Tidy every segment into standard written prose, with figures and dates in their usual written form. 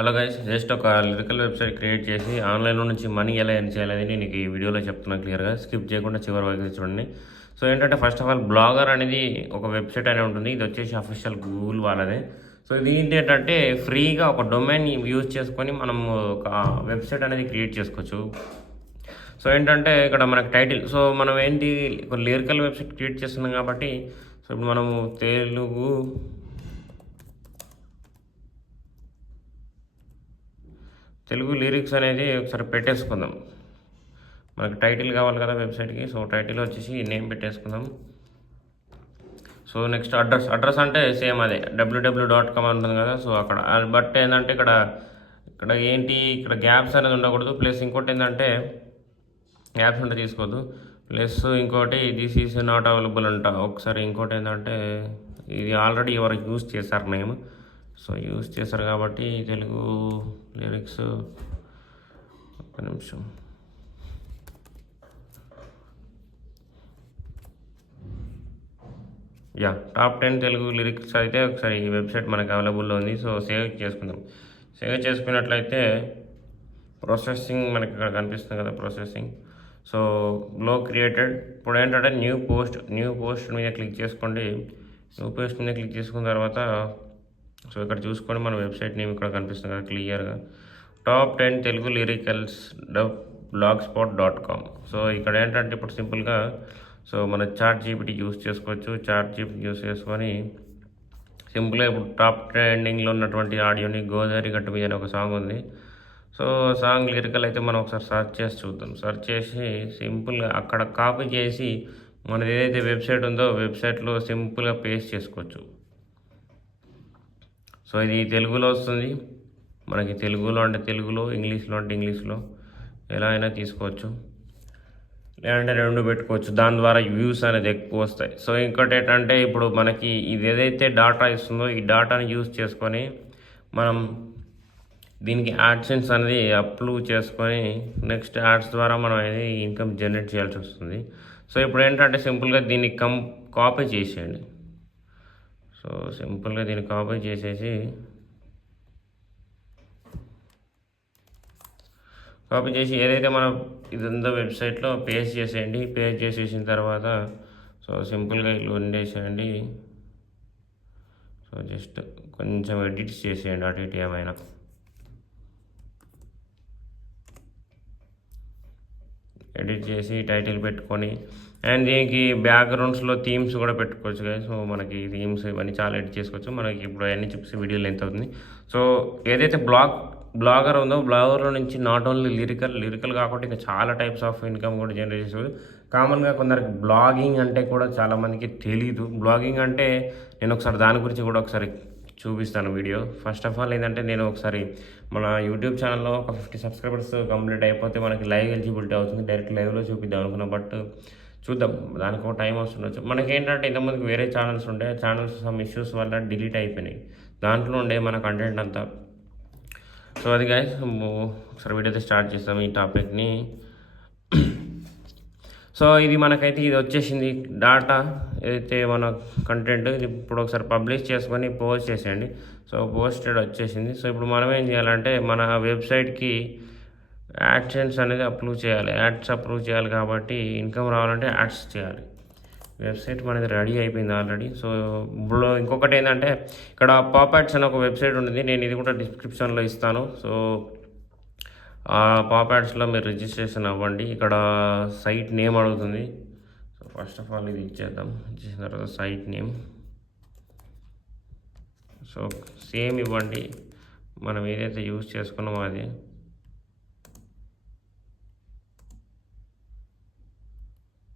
Hello guys, just ఒక lyrical website create చేసి ఆన్లైన్లో నుంచి మనీ ఎలా ఎర్న్ చేయాలని నేను ఈ వీడియోలో చెప్తున్నాను క్లియర్గా. స్కిప్ చేయకుండా చివరి వరకు చూడండి. సో ఏంటంటే ఫస్ట్ ఆఫ్ ఆల్ బ్లాగర్ అనేది ఒక వెబ్సైట్ అనేది ఉంటుంది. ఇది వచ్చేసి అఫీషియల్ గూగుల్ వాళ్ళదే. సో ఇది ఏంటంటే ఫ్రీగా ఒక డొమైన్ యూజ్ చేసుకొని మనం ఒక వెబ్సైట్ అనేది క్రియేట్ చేసుకోవచ్చు. సో ఏంటంటే ఇక్కడ మనకు టైటిల్, సో మనం ఏంటి ఒక లిరికల్ వెబ్సైట్ క్రియేట్ చేస్తున్నాం కాబట్టి సో ఇప్పుడు మనము తెలుగు లిరిక్స్ అనేది ఒకసారి పెట్టేసుకుందాం. మనకు టైటిల్ కావాలి కదా వెబ్సైట్కి. సో టైటిల్ వచ్చేసి నేమ్ పెట్టేసుకుందాం. సో నెక్స్ట్ అడ్రస్ అంటే సేమ్ అదే www.com ఉంటుంది కదా. సో అక్కడ బట్ ఏంటంటే ఇక్కడ ఇక్కడ గ్యాప్స్ అనేది ఉండకూడదు. ప్లస్ ఇంకోటి ఏంటంటే గ్యాప్స్ ఉంటే తీసుకోవద్దు. ప్లస్ ఇంకోటి దిస్ ఈజ్ నాట్ అవైలబుల్ అంట. ఒకసారి ఇంకోటి ఏంటంటే ఇది ఆల్రెడీ ఎవరు యూజ్ చేశారు నేమ్. సో యూజ్ చేశారు కాబట్టి తెలుగు లిరిక్స్ ఒక్క నిమిషం. టాప్ 10 తెలుగు లిరిక్స్ అయితే ఒకసారి ఈ వెబ్సైట్ మనకు అవైలబుల్లో ఉంది. సో సేవ్ చేసుకుందాం. సేవ్ చేసుకున్నట్లయితే ప్రాసెసింగ్ మనకి ఇక్కడ కనిపిస్తుంది కదా, ప్రాసెసింగ్. సో లో క్రియేటెడ్. ఇప్పుడు ఏంటంటే న్యూ పోస్ట్ మీద క్లిక్ చేసుకోండి. న్యూ పోస్ట్ మీద క్లిక్ చేసుకున్న తర్వాత సో ఇక్కడ చూసుకొని మన వెబ్సైట్ నేమ్ ఇక్కడ కనిపిస్తుంది కదా క్లియర్గా, top 10 Telugu lyricals blogspot.com. So ఇక్కడ ఏంటంటే ఇప్పుడు సింపుల్గా సో మన చాట్ జీపీటీ యూస్ చేసుకోవచ్చు. చాట్ జీపీటీ యూస్ చేసుకొని సింపుల్గా ఇప్పుడు టాప్ ట్రెండింగ్లో ఉన్నటువంటి ఆడియోని గోదావరి గట్టు మీద ఒక సాంగ్ ఉంది. సో సాంగ్ లిరికల్ అయితే మనం ఒకసారి సెర్చ్ చేసి చూద్దాం. సెర్చ్ చేసి సింపుల్గా అక్కడ కాపీ చేసి మనది ఏదైతే వెబ్సైట్ ఉందో వెబ్సైట్లో సింపుల్గా పేస్ట్ చేసుకోవచ్చు. సో ఇది తెలుగులో వస్తుంది మనకి. తెలుగులో అంటే తెలుగులో, ఇంగ్లీష్లో అంటే ఇంగ్లీష్లో, ఎలా అయినా తీసుకోవచ్చు. లేదంటే రెండు పెట్టుకోవచ్చు. దాని ద్వారా వ్యూస్ అనేది ఎక్కువ వస్తాయి. సో ఇంకోటి ఏంటంటే ఇప్పుడు మనకి ఇది ఏదైతే డాటా ఇస్తుందో ఈ డాటాని యూస్ చేసుకొని మనం దీనికి యాడ్సెన్స్ అనేది అప్రూవ్ చేసుకొని నెక్స్ట్ యాడ్స్ ద్వారా మనం అనేది ఇన్కమ్ జనరేట్ చేయాల్సి వస్తుంది. సో ఇప్పుడు ఏంటంటే సింపుల్గా దీన్ని కాపీ చేసేయండి. సో సింపుల్గా దీన్ని కాపీ చేసేసి ఏదైతే మనం ఇది ఉందో వెబ్సైట్లో పేస్ట్ చేసేయండి. పేస్ట్ చేసేసిన తర్వాత సో సింపుల్గా ఇల్లు వండేసేయండి. సో జస్ట్ కొంచెం ఎడిట్స్ చేసేయండి అటు ఇటు ఏమైనా. ఎడిట్ చేసి టైటిల్ పెట్టుకొని అండ్ దీనికి బ్యాక్గ్రౌండ్స్లో థీమ్స్ కూడా పెట్టుకోవచ్చు కదా. సో మనకి థీమ్స్ ఇవన్నీ చాలా ఎడిట్ చేసుకోవచ్చు. మనకి ఇప్పుడు అవన్నీ చూసి వీడియో లెంత్ అవుతుంది. సో ఏదైతే బ్లాగర్ ఉందో బ్లాగర్లో నుంచి నాట్ ఓన్లీ లిరికల్ కాకుండా ఇంకా చాలా టైప్స్ ఆఫ్ ఇన్కమ్ కూడా జనరేట్ చేసుకోవచ్చు. కామన్గా కొందరికి బ్లాగింగ్ అంటే కూడా చాలామందికి తెలీదు. బ్లాగింగ్ అంటే నేను ఒకసారి దాని గురించి కూడా ఒకసారి చూపిస్తాను వీడియో. ఫస్ట్ ఆఫ్ ఆల్ ఏంటంటే నేను ఒకసారి మన యూట్యూబ్ ఛానల్లో ఒక 50 సబ్స్క్రైబర్స్ కంప్లీట్ అయిపోతే మనకి లైవ్ ఎలిజిబిలిటీ అవుతుంది. డైరెక్ట్ లైవ్లో చూపిద్దాం అనుకున్నాం, బట్ చూద్దాం, దానికి ఒక టైం వస్తుండొచ్చు. మనకి ఏంటంటే ఇంతమందికి వేరే ఛానల్స్ ఉండే ఛానల్స్ సమ్ ఇష్యూస్ వల్ల డిలీట్ అయిపోయినాయి. దాంట్లో ఉండే మన కంటెంట్ అంతా. సో అది గైస్, ఒకసారి వీడియో స్టార్ట్ చేస్తాం ఈ టాపిక్ని. సో ఇది మనకైతే ఇది వచ్చేసింది డాటా, ఏదైతే మన కంటెంట్. ఇది ఇప్పుడు ఒకసారి పబ్లిష్ చేసుకొని పోస్ట్ చేసేయండి. సో పోస్టెడ్ వచ్చేసింది. సో ఇప్పుడు మనం ఏం చేయాలంటే మన వెబ్సైట్కి యాడ్సెన్స్ అనేది అప్రూవ్ చేయాలి. యాడ్స్ అప్రూవ్ చేయాలి కాబట్టి ఇన్కమ్ రావాలంటే యాడ్స్ చేయాలి. వెబ్సైట్ మనది రెడీ అయిపోయింది ఆల్రెడీ. సో ఇప్పుడు ఇంకొకటి ఏంటంటే ఇక్కడ పాపాడ్స్ అనే ఒక వెబ్సైట్ ఉంటుంది. నేను ఇది కూడా డిస్క్రిప్షన్లో ఇస్తాను. సో పాపాడ్స్లో మీరు రిజిస్ట్రేషన్ అవ్వండి. ఇక్కడ సైట్ నేమ్ అడుగుతుంది. సో ఫస్ట్ ఆఫ్ ఆల్ ఇది ఇచ్చేద్దాం. ఇచ్చేసిన తర్వాత సైట్ నేమ్ సో సేమ్ ఇవ్వండి, మనం ఏదైతే యూజ్ చేసుకున్నామో అది.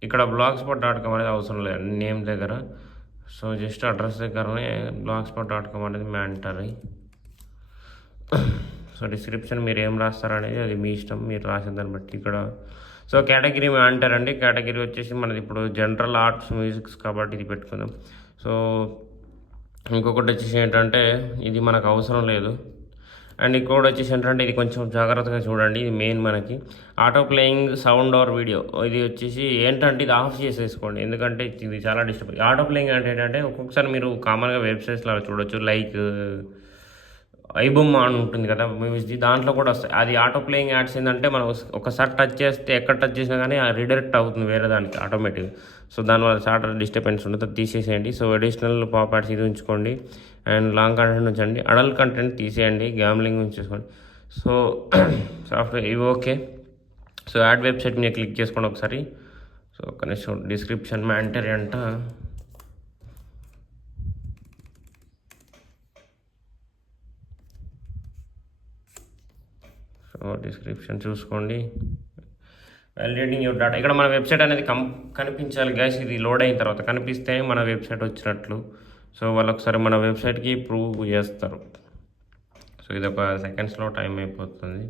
ఇక్కడ blogspot.com అనేది అవసరం లేదు నేమ్ దగ్గర. సో జస్ట్ అడ్రస్ దగ్గరనే blogspot.com అనేది మ్యాండటరీ. సో డిస్క్రిప్షన్ మీరు ఏం రాస్తారనేది అది మీ ఇష్టం, మీరు రాసిన దాన్ని బట్టి. ఇక్కడ సో కేటగిరీ అంటారండి. కేటగిరీ వచ్చేసి మనది ఇప్పుడు జనరల్ ఆర్ట్స్ మ్యూజిక్స్ కాబట్టి ఇది పెట్టుకుందాం. సో ఇంకొకటి వచ్చేసి ఏంటంటే ఇది మనకు అవసరం లేదు. అండ్ ఇంకోటి వచ్చేసి ఏంటంటే ఇది కొంచెం జాగ్రత్తగా చూడండి. ఇది మెయిన్ మనకి auto playing sound or video. ఇది వచ్చేసి ఏంటంటే ఇది ఆఫ్ చేసేసుకోండి, ఎందుకంటే ఇది చాలా డిస్టర్బ్. ఆటో ప్లేయింగ్ అంటే ఏంటంటే ఒక్కొక్కసారి మీరు కామన్గా వెబ్సైట్స్లో చూడొచ్చు, లైక్ ఐబొమ్మ అని ఉంటుంది కదా మూవీస్ది, దాంట్లో కూడా వస్తాయి. అది ఆటో ప్లేయింగ్ యాడ్స్ ఏంటంటే మనం ఒకసారి టచ్ చేస్తే ఎక్కడ టచ్ చేసినా కానీ రీడైరెక్ట్ అవుతుంది వేరే దానికి ఆటోమేటిక్. సో దానివల్ల చాలా డిస్టర్బెన్స్ ఉంటుంది, అది తీసేసేయండి. సో అడిషనల్ పాప్ యాడ్స్ ఇది ఉంచుకోండి, అండ్ లాంగ్ కంటెంట్ ఉంచండి, అడల్ట్ కంటెంట్ తీసేయండి, గ్యామ్లింగ్ ఉంచేసుకోండి. సో సాఫ్ట్వేర్ ఇవి ఓకే. సో యాడ్ వెబ్సైట్ మీద క్లిక్ చేసుకోండి ఒకసారి. సో కనీసం డిస్క్రిప్షన్ మ్యాండటరీ అంట. సో డిస్క్రిప్షన్ చూసుకోండి. వ్యాలిడేటింగ్ యువర్ డేటా, ఇక్కడ మన వెబ్సైట్ అనేది కనిపించాలి గైస్. ఇది లోడ్ అయిన తర్వాత కనిపిస్తే మన వెబ్సైట్ వచ్చినట్లు. సో వాళ్ళు ఒకసారి మన వెబ్సైట్కి ప్రూవ్ చేస్తారు. సో ఇది ఒక సెకండ్స్లో టైం అయిపోతుంది.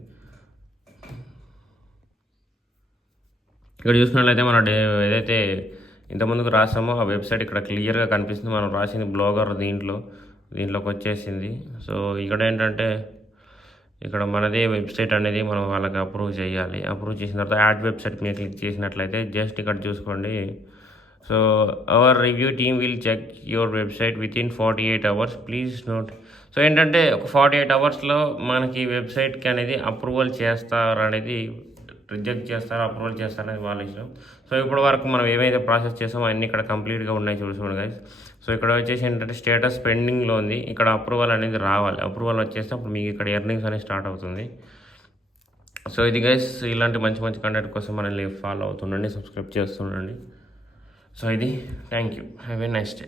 ఇక్కడ చూసినట్లయితే మన ఏదైతే ఇంతకుముందుకు రాసామో ఆ వెబ్సైట్ ఇక్కడ క్లియర్గా కనిపిస్తుంది. మనం రాసింది బ్లాగర్ దీంట్లోకి వచ్చేసింది. సో ఇక్కడ ఏంటంటే ఇక్కడ మనదే వెబ్సైట్ అనేది మనం వాళ్ళకి అప్రూవ్ చేయాలి. అప్రూవ్ చేసిన తర్వాత యాడ్ వెబ్సైట్ మీద క్లిక్ చేసినట్లయితే జస్ట్ ఇక్కడ చూసుకోండి. So our review team will check your website within 48 hours, please note. So ఏంటంటే ఒక 48 hours మనకి వెబ్సైట్కి అనేది అప్రూవల్ చేస్తారనేది, రిజెక్ట్ చేస్తారా అప్రూవల్ చేస్తారా అనేది వాళ్ళ ఇష్టం. సో ఇప్పుడు వరకు మనం ఏమైతే ప్రాసెస్ చేసామో అన్నీ ఇక్కడ కంప్లీట్గా ఉన్నాయి చూసుకోండి గైస్. సో ఇక్కడ వచ్చేసి ఏంటంటే స్టేటస్ పెండింగ్లో ఉంది, ఇక్కడ అప్రూవల్ అనేది రావాలి. అప్రూవల్ వచ్చేస్తే అప్పుడు మీకు ఇక్కడ ఎర్నింగ్స్ అనేది స్టార్ట్ అవుతుంది. సో ఇది గైస్, ఇలాంటి మంచి మంచి కంటెంట్ కోసం మనల్ని ఫాలో అవుతుండండి, సబ్స్క్రైబ్ చేస్తుండండి. సో ఇది thank you, have a nice day.